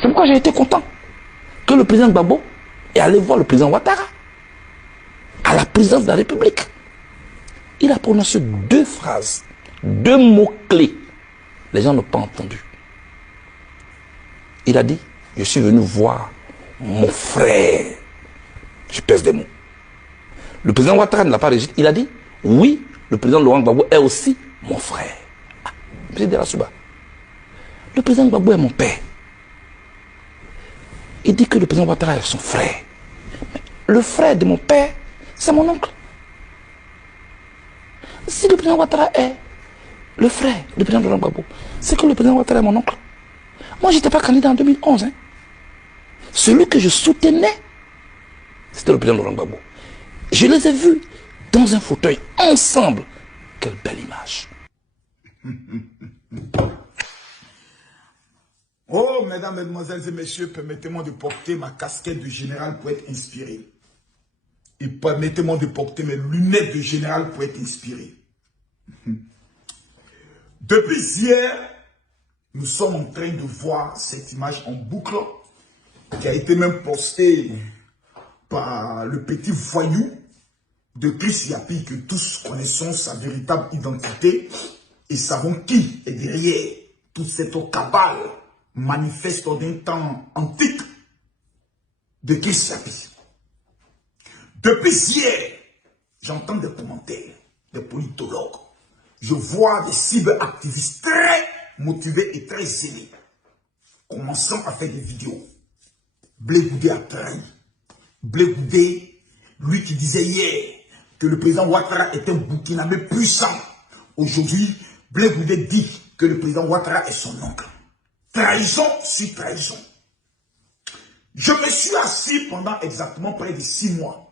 C'est pourquoi j'ai été content que le président Gbagbo est allé voir le président Ouattara à la présidence de la République. Il a prononcé 2 phrases, 2 mots-clés. Les gens n'ont pas entendu. Il a dit, je suis venu voir mon frère. Je pèse des mots. Le président Ouattara ne l'a pas rejeté. Il a dit, oui, le président Laurent Gbagbo est aussi mon frère. Ah, M. Derasuba, le président Gbagbo est mon père. Il dit que le président Ouattara est son frère. Mais le frère de mon père, c'est mon oncle. Si le président Ouattara est le frère du président Laurent Gbagbo, c'est que le président Ouattara est mon oncle. Moi, je n'étais pas candidat en 2011. Hein. Celui que je soutenais, c'était le président Laurent Gbagbo. Je les ai vus dans un fauteuil, ensemble. Quelle belle image. Oh, mesdames, mesdemoiselles et messieurs, permettez-moi de porter ma casquette de général pour être inspiré. Et permettez-moi de porter mes lunettes de général pour être inspiré. Depuis hier, nous sommes en train de voir cette image en boucle qui a été même postée par le petit voyou de Chris Yapi, que tous connaissons sa véritable identité et savons qui est derrière toute cette cabale manifeste d'un temps antique de Chris Yapi. Depuis hier, j'entends des commentaires, des politologues. Je vois des cyberactivistes très motivés et très zélés. Commençons à faire des vidéos. Blé Goudé a trahi. Blé Goudé, lui qui disait hier que le président Ouattara est un Burkinabé puissant. Aujourd'hui, Blé Goudé dit que le président Ouattara est son oncle. Trahison sur trahison. Je me suis assis pendant exactement près de 6 mois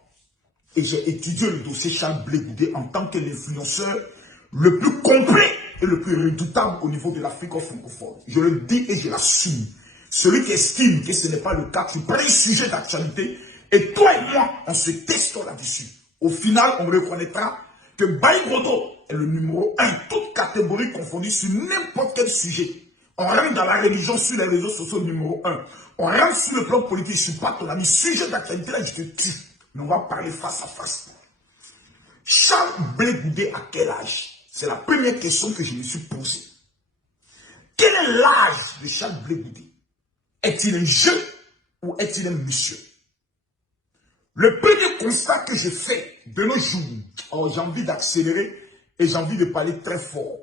et j'ai étudié le dossier Charles Blé Goudé en tant que l'influenceur le plus complet et le plus redoutable au niveau de l'Afrique francophone. Je le dis et je l'assume. Celui qui estime que ce n'est pas le cas, tu prends un sujet d'actualité et toi et moi, on se teste là-dessus. Au final, on reconnaîtra que Baïgodo est le numéro 1, toute catégorie confondue sur n'importe quel sujet. On rentre dans la religion sur les réseaux sociaux numéro 1. On rentre sur le plan politique, je ne suis pas ton ami. Sujet d'actualité, là, je te tue. Mais on va parler face à face. Charles Blé Goudé, à quel âge? C'est la première question que je me suis posée. Quel est l'âge de Charles Blé Goudé? Est-il un jeune ou est-il un monsieur? Le premier constat que j'ai fait de nos jours, oh, j'ai envie d'accélérer et j'ai envie de parler très fort.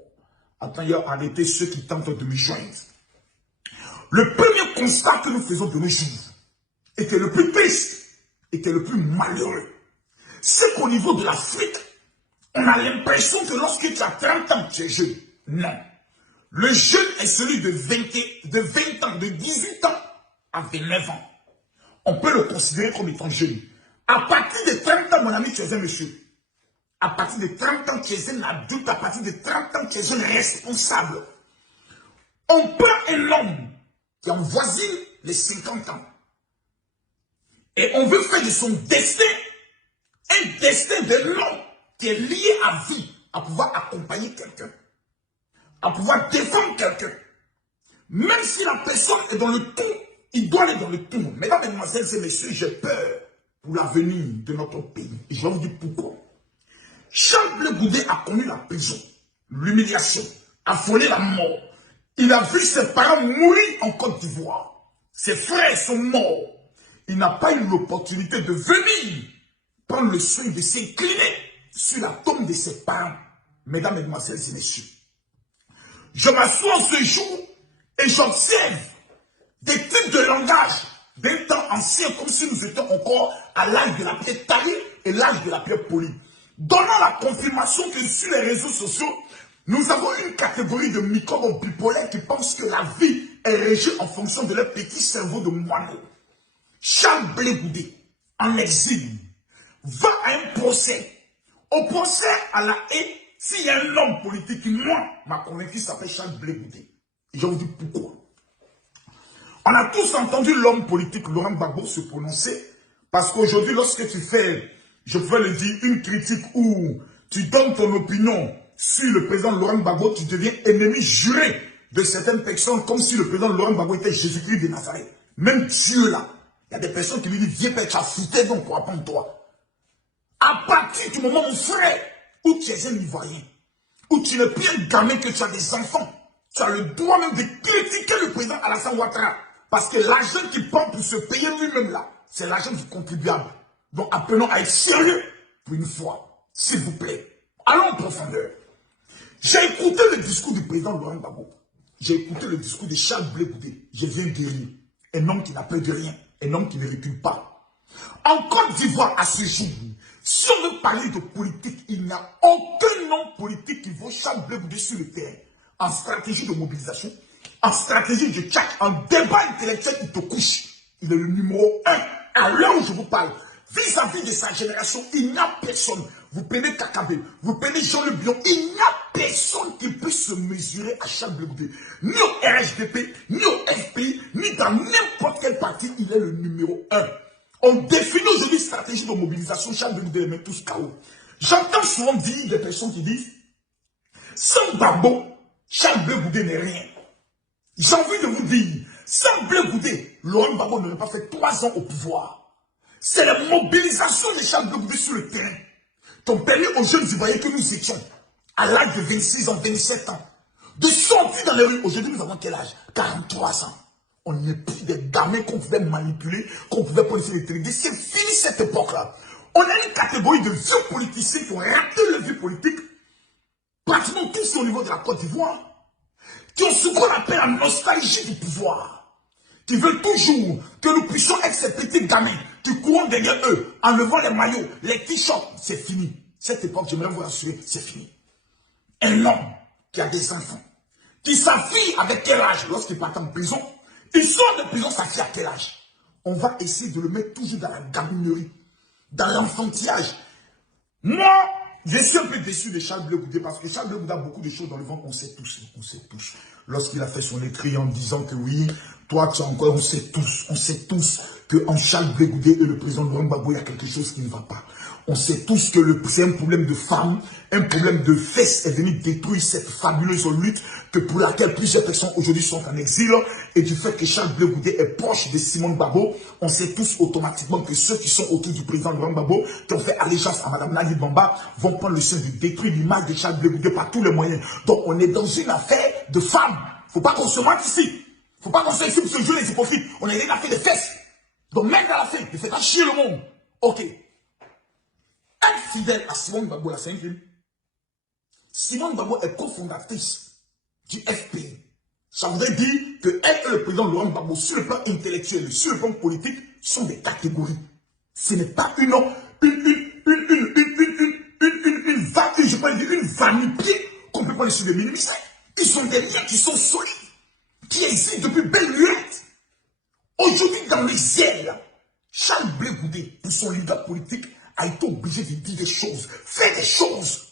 Attends, arrêtez ceux qui tentent de me joindre. Le premier constat que nous faisons de nos jours, et qui est le plus triste, et qui est le plus malheureux, c'est qu'au niveau de l'Afrique, on a l'impression que lorsque tu as 30 ans, tu es jeune. Non. Le jeune est celui de 20 ans, de 18 ans à 29 ans. On peut le considérer comme étant jeune. À partir de 30 ans, mon ami, tu es un monsieur. À partir de 30 ans, tu es un adulte. À partir de 30 ans, tu es un responsable. On prend un homme qui avoisine les 50 ans. Et on veut faire de son destin un destin de l'homme qui est lié à vie, à pouvoir accompagner quelqu'un, à pouvoir défendre quelqu'un. Même si la personne est dans le tout, il doit aller dans le tout. Mesdames, mesdemoiselles et messieurs, j'ai peur pour l'avenir de notre pays. Et je vais vous dire pourquoi. Charles Blé Goudé a connu la prison, l'humiliation, a frôlé la mort. Il a vu ses parents mourir en Côte d'Ivoire. Ses frères sont morts. Il n'a pas eu l'opportunité de venir prendre le soin de s'incliner sur la tombe de ses parents. Mesdames, mesdemoiselles et messieurs, je m'assois ce jour et j'observe des types de langage d'un temps ancien, comme si nous étions encore à l'âge de la pierre taillée et l'âge de la pierre polie. Donnant la confirmation que sur les réseaux sociaux, nous avons une catégorie de microbes bipolaires qui pensent que la vie est régie en fonction de leur petit cerveau de moineau. Charles Blé Goudé, en exil, va à un procès. Au procès à la haie, s'il y a un homme politique qui, moi, m'a convaincu, s'appelle Charles Blé Goudé. Et je vous dis pourquoi. On a tous entendu l'homme politique Laurent Gbagbo se prononcer, parce qu'aujourd'hui, lorsque tu fais, je peux le dire, une critique où tu donnes ton opinion sur le président Laurent Gbagbo, tu deviens ennemi juré de certaines personnes comme si le président Laurent Gbagbo était Jésus-Christ de Nazareth. Même Dieu là, il y a des personnes qui lui disent, viens père, tu as foutu, donc on croit pas en toi. À partir du moment, mon frère, où tu es un Ivoirien, où tu n'es plus un gamin, que tu as des enfants, tu as le droit même de critiquer le président Alassane Ouattara. Parce que l'argent qu'il prend pour se payer lui-même là, c'est l'argent du contribuable. Donc appelons à être sérieux pour une fois, s'il vous plaît. Allons en profondeur. J'ai écouté le discours du président Laurent Gbagbo. J'ai écouté le discours de Charles Blé Goudé. Je viens de rire. Un homme qui n'a peur de rien. Un homme qui ne recule pas. En Côte d'Ivoire, à ce jour, si on veut parler de politique, il n'y a aucun homme politique qui vaut Charles Blé Goudé sur le terrain. En stratégie de mobilisation, en stratégie de chat, en débat intellectuel, il te couche. Il est le numéro 1. À l'heure où je vous parle, vis-à-vis de sa génération, il n'y a personne. Vous prenez Kakabe, vous prenez Jean-Luc Bion, il n'y a personne qui puisse se mesurer à Charles Blé Goudé. Ni au RHDP, ni au FPI, ni dans n'importe quel parti, il est le numéro 1. On définit aujourd'hui stratégie de mobilisation, Charles Blé Goudé les met tous KO. J'entends souvent dire des personnes qui disent, sans Gbagbo, Charles Blé Goudé n'est rien. J'ai envie de vous dire, sans Blé Goudé, Laurent Gbagbo n'aurait pas fait 3 ans au pouvoir. C'est la mobilisation de Charles Blé Goudé sur le terrain qui ont permis aux jeunes Ivoiriens que nous étions, à l'âge de 26 ans, 27 ans, de sortir dans les rues. Aujourd'hui, nous avons quel âge? 43 ans. On n'est plus des gamins qu'on pouvait manipuler, qu'on pouvait policer les télévisions. C'est fini cette époque-là. On a une catégorie de vieux politiciens qui ont raté leur vie politique, pratiquement tous au niveau de la Côte d'Ivoire, qui ont ce qu'on appelle la nostalgie du pouvoir, qui veulent toujours que nous puissions être ces petits gamins qui courent derrière eux, en levant les maillots, les t-shirts. C'est fini. Cette époque, j'aimerais vous rassurer, c'est fini. Un homme qui a des enfants, qui sa fille avec quel âge lorsqu'il part en prison, il sort de prison, sa fille à quel âge? On va essayer de le mettre toujours dans la gaminerie, dans l'enfantillage. Moi, je suis un peu déçu de Charles Blé Goudé parce que Charles Blé Goudé a beaucoup de choses dans le ventre, on sait tous, on sait tous. Lorsqu'il a fait son écrit en disant que oui, toi tu as encore, on sait tous qu'en Charles Blé Goudé et le président Laurent Gbagbo, il y a quelque chose qui ne va pas. On sait tous que c'est un problème de femme, un problème de fesses est venu détruire cette fabuleuse lutte que pour laquelle plusieurs personnes aujourd'hui sont en exil. Et du fait que Charles Blé Goudé est proche de Simone Gbagbo, on sait tous automatiquement que ceux qui sont autour du président Laurent Gbagbo, qui ont fait allégeance à Mme Nali Bamba, vont prendre le soin de détruire l'image de Charles Blé Goudé par tous les moyens. Donc on est dans une affaire de femmes. Faut pas qu'on se mente ici. Faut pas qu'on se ici pour se jouer les hypocrites. On est une affaire de fesses. Donc même dans l'affaire, ne faites pas chier le monde. Ok. Être fidèle à Simone Gbagbo, là, c'est un film. Simone Gbagbo est cofondatrice du FPI. Ça voudrait dire qu'elle et le président Laurent Gbagbo, sur le plan intellectuel, sur le plan politique, sont des catégories. Ce n'est pas une vanité qu'on peut pas les minimiser. Ils ont des liens qui sont solides, qui existent depuis belle lurette. Aujourd'hui, dans les ailes, Charles Blé Goudé, pour son leader politique, a été obligé de dire des choses, faire des choses.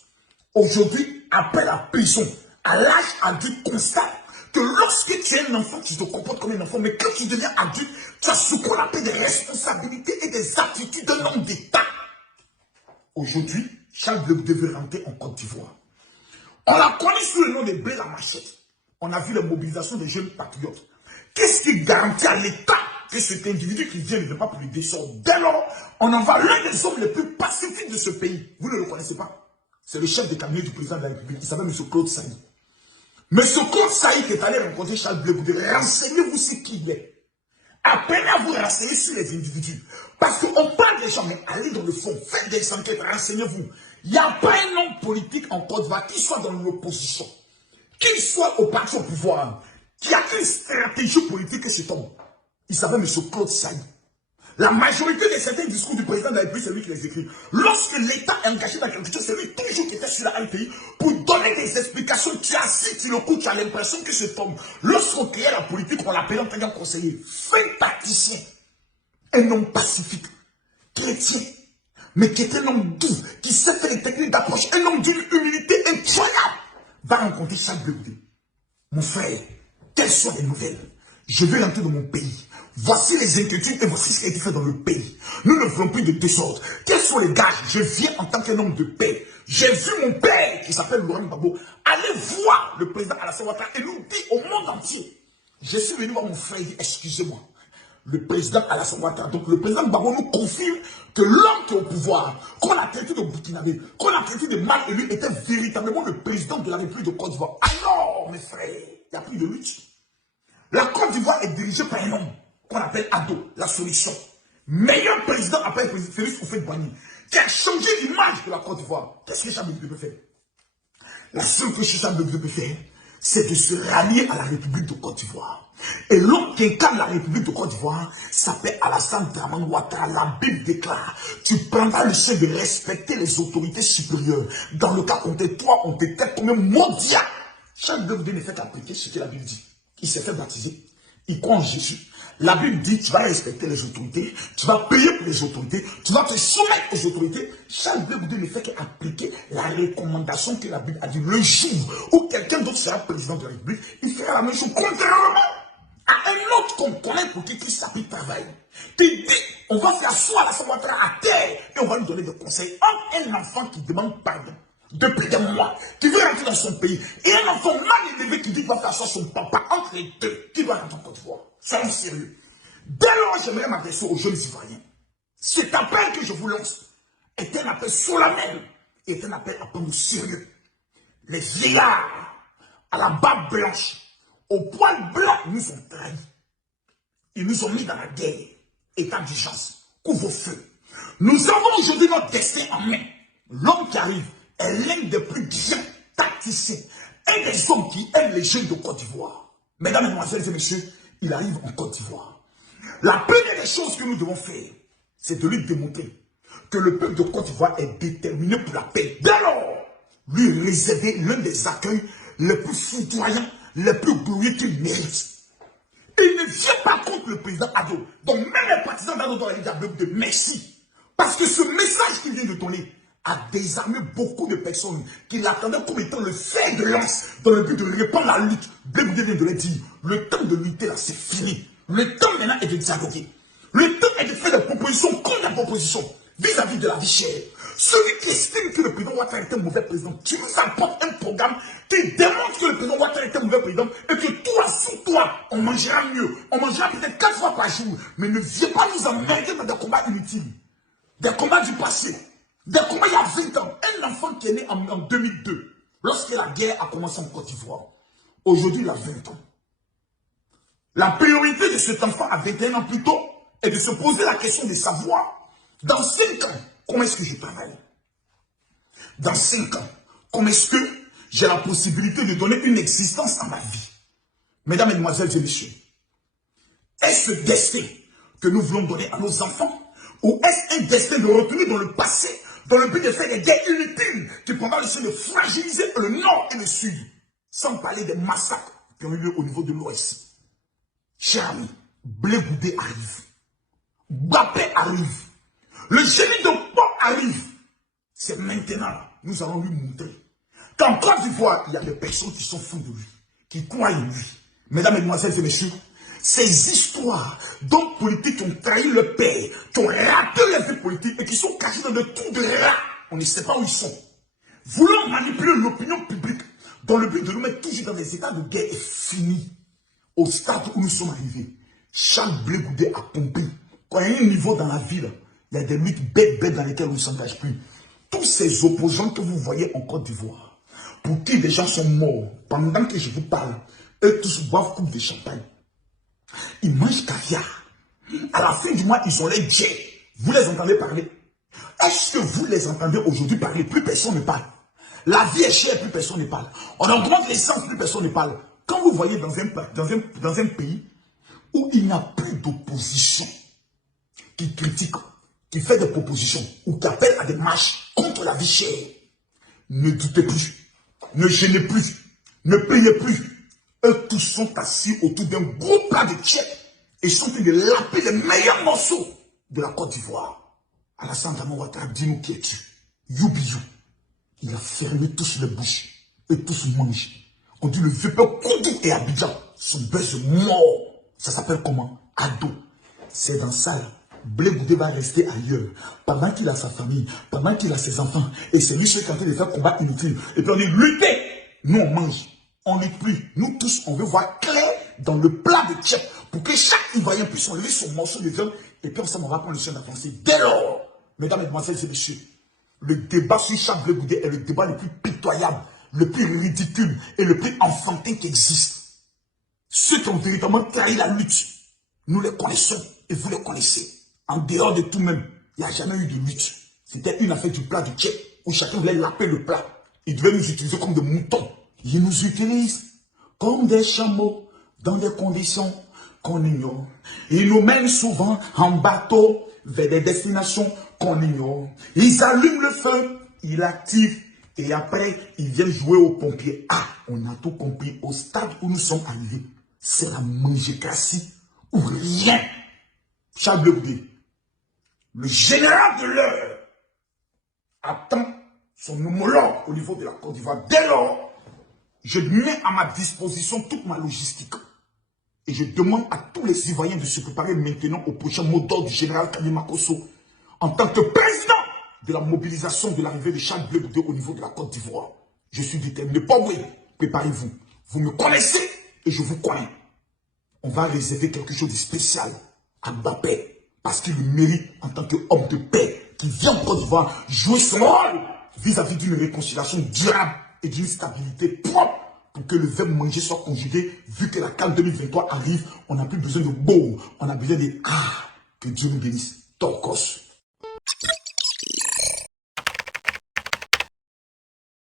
Aujourd'hui, après la prison, à l'âge adulte, constate que lorsque tu es un enfant, tu te comportes comme un enfant, mais quand tu deviens adulte, tu as ce qu'on appelle des responsabilités et des attitudes d'un homme d'État. Aujourd'hui, Charles Blé Goudé veut rentrer en Côte d'Ivoire. On l'a connu sous le nom de Blé la Machette. On a vu la mobilisation des jeunes patriotes. Qu'est-ce qui garantit à l'État que cet individu qui vient ne vient pas pour le désordre? Dès lors, on envoie l'un des hommes les plus pacifiques de ce pays. Vous ne le connaissez pas? C'est le chef de cabinet du président de la République. Il s'appelle M. Claude Saïd. M. Claude Saïd est allé rencontrer Charles Blé Goudé. Renseignez-vous sur qui il est. Apprenez à vous renseigner sur les individus. Parce qu'on parle des gens, mais allez dans le fond, faites des enquêtes, renseignez-vous. Il n'y a pas un homme politique en Côte d'Ivoire qui soit dans l'opposition, qu'il soit au parti au pouvoir, qui a une stratégie politique que cet homme. Il s'appelle M. Claude Saïd. La majorité de certains discours du président de la République, c'est lui qui les écrit. Lorsque l'État est engagé dans quelque chose, c'est lui toujours qui était sur la LPI pour donner des explications. Tu as assis le coup, tu as l'impression que cet homme, lorsqu'on créait la politique, on l'appelait en tant qu'un conseiller, fin tacticien, un homme pacifique, chrétien, mais qui est un homme doux, qui sait faire les techniques d'approche, un homme d'une humilité incroyable, va rencontrer Charles Blé Goudé. Mon frère, quelles sont les nouvelles? Je vais rentrer dans mon pays. Voici les inquiétudes et voici ce qui a été fait dans le pays. Nous ne voulons plus de désordre. Quels sont les gages? Je viens en tant qu'un homme de paix. J'ai vu mon père, qui s'appelle Laurent Gbagbo, aller voir le président Alassane Ouattara et nous dire au monde entier, je suis venu voir mon frère et dit, excusez-moi, le président Alassane Ouattara, donc le président Gbagbo nous confirme que l'homme qui est au pouvoir, qu'on a traité de Burkinabé, qu'on a traité de mal élu, était véritablement le président de la République de Côte d'Ivoire. Alors, mes frères, il n'y a plus de lutte. La Côte d'Ivoire est dirigée par un homme qu'on appelle Ado, la solution. Meilleur président après Félix Houphouët-Boigny, qui a changé l'image de la Côte d'Ivoire. Qu'est-ce que Charles peut faire? La seule chose que Charles peut faire, c'est de se rallier à la République de Côte d'Ivoire. Et l'homme qui incarne la République de Côte d'Ivoire s'appelle Alassane Dramane Ouattara. La Bible déclare, tu prendras le soin de respecter les autorités supérieures. Dans le cas où toi, on te traite comme un mondial. Charles de Gaulle ne fait qu'appliquer ce que la Bible dit. Il s'est fait baptiser. Il croit en Jésus. La Bible dit, tu vas respecter les autorités, tu vas payer pour les autorités, tu vas te soumettre aux autorités. Charles de Gaulle ne fait qu'appliquer la recommandation que la Bible a dit. Le jour où quelqu'un d'autre sera président de la République, il fera la même chose, contrairement à un autre qu'on connaît pour qui s'applique travail. Il dit, on va faire asseoir Alassane Ouattara à terre et on va lui donner des conseils. Entre un enfant qui demande pardon depuis des mois, qui veut rentrer dans son pays, et un enfant mal élevé qui dit qu'il va faire asseoir son papa, entre les deux, qui doit rentrer en Côte d'Ivoire. Soyons sérieux. Dès lors, j'aimerais m'adresser aux jeunes Ivoiriens. Cet appel que je vous lance est un appel solennel, est un appel à prendre au sérieux. Les vieillards, à la barbe blanche, au poil blanc, nous ont trahis. Ils nous ont mis dans la guerre, état d'urgence, couvre-feu. Nous avons aujourd'hui notre destin en main. L'homme qui arrive est l'un des plus grands tacticiens, un des hommes qui aiment les jeunes de Côte d'Ivoire. Mesdames, Mesdemoiselles et Messieurs, il arrive en Côte d'Ivoire. La première des choses que nous devons faire, c'est de lui démontrer que le peuple de Côte d'Ivoire est déterminé pour la paix. Dès lors, lui réserver l'un des accueils les plus foudroyants, les plus glorieux qu'il mérite. Il ne vient pas contre le président Ado. Donc même les partisans d'Ado doivent lui dire de merci. Parce que ce message qu'il vient de donner a désarmé beaucoup de personnes qui l'attendaient comme étant le fer de lance dans le but de répandre la lutte. Blé Boudet vient de le dire. Le temps de lutter là, c'est fini. Le temps maintenant est de dialoguer. Le temps est de faire des propositions contre la proposition vis-à-vis de la vie chère. Celui qui estime que le président Ouattara est un mauvais président, tu nous apportes un programme qui démontre que le président Ouattara est un mauvais président et que toi, sous toi, on mangera mieux. On mangera peut-être 4 fois par jour. Mais ne viens pas nous emmerder dans des combats inutiles. Des combats du passé. Des combats il y a 20 ans. Un enfant qui est né en 2002, lorsque la guerre a commencé en Côte d'Ivoire, aujourd'hui il a 20 ans. La priorité de cet enfant à 21 ans plus tôt est de se poser la question de savoir, dans 5 ans, comment est-ce que je travaille? Dans 5 ans, comment est-ce que j'ai la possibilité de donner une existence à ma vie? Mesdames, Mesdemoiselles et Messieurs, est-ce ce destin que nous voulons donner à nos enfants? Ou est-ce un destin de retourner dans le passé, dans le but de faire des guerres inutiles qui prendront le soin de fragiliser le nord et le sud, sans parler des massacres qui ont eu lieu au niveau de l'Ouest? Cher ami, Blé Boudet arrive. Bapé arrive. Le génie de Pont arrive. C'est maintenant, nous allons lui montrer qu'en Côte d'Ivoire, il y a des personnes qui sont fous de lui, qui croient en lui. Mesdames, Mesdemoiselles et Messieurs, ces histoires d'hommes politiques qui ont trahi le père, qui ont raté les vies politiques et qui sont cachés dans des trous de rats, on ne sait pas où ils sont. Vouloir manipuler l'opinion publique dans le but de nous mettre toujours dans des états de guerre est fini. Au stade où nous sommes arrivés, Charles Blé Boudet a compris qu'à un niveau dans la ville, il y a des luttes bêtes dans lesquelles on ne s'engage plus. Tous ces opposants que vous voyez en Côte d'Ivoire, pour qui les gens sont morts, pendant que je vous parle, eux tous boivent coupe de champagne. Ils mangent caviar. À la fin du mois, ils ont les jets. Vous les entendez parler? Est-ce que vous les entendez aujourd'hui parler? Plus personne ne parle. La vie est chère, plus personne ne parle. On augmente l'essence, plus personne ne parle. Quand vous voyez dans un pays où il n'y a plus d'opposition qui critique, qui fait des propositions ou qui appelle à des marches contre la vie chère, ne doutez plus, ne gênez plus, ne priez plus. Eux tous sont assis autour d'un gros plat de tchèques et sont en train de laper les meilleurs morceaux de la Côte d'Ivoire. Alassane Dramane Ouattara, dis-nous qui es-tu? Youbiou. Il a fermé tous les bouches et tous mangent. On dit le vieux peuple Koudou et Abidjan, son buzz mort. Ça s'appelle comment? Ado. C'est dans ça. Blé Boudet va rester ailleurs. Pendant qu'il a sa famille, pendant qu'il a ses enfants. Et c'est lui qui est en train de faire combat inutile. Et puis on dit lutter. nous on mange, on n'est plus. Nous tous, on veut voir clair dans le plat de Tchèque pour que chaque Ivoirien puisse enlever son morceau de viande et puis ensemble on va prendre le chien d'avancer. Dès lors, mesdames, mesdemoiselles et messieurs, le débat sur Charles Blé Goudé est le débat le plus pitoyable, le plus ridicule et le plus enfantin qui existe. Ceux qui ont véritablement trahi la lutte, nous les connaissons et vous les connaissez. En dehors de tout même, il n'y a jamais eu de lutte. C'était une affaire du plat du Tchèque où chacun voulait laper le plat. Ils devaient nous utiliser comme des moutons. Ils nous utilisent comme des chameaux dans des conditions qu'on ignore. Ils nous mènent souvent en bateau vers des destinations qu'on ignore. Ils allument le feu, ils activent et après ils viennent jouer aux pompiers. Ah, on a tout compris. Au stade où nous sommes arrivés, c'est la mangécratie ou rien. Charles Blé Goudé, le général de l'heure, attend son homologue au niveau de la Côte d'Ivoire. Dès lors, je mets à ma disposition toute ma logistique. Et je demande à tous les Ivoiriens de se préparer maintenant au prochain mot d'ordre du général Kanyama Kosso en tant que président de la mobilisation de l'arrivée de Charles Blé Goudé au niveau de la Côte d'Ivoire. Je suis déterminé. Pas oui, préparez-vous. Vous me connaissez et je vous connais. On va réserver quelque chose de spécial à Mbappé parce qu'il le mérite en tant qu'homme de paix qui vient en Côte d'Ivoire jouer son rôle vis-à-vis d'une réconciliation durable et d'une stabilité propre pour que le verbe manger soit conjugué. Vu que la CAN 2023 arrive, on n'a plus besoin de beau, on a besoin de ah, que Dieu nous bénisse. Torcos.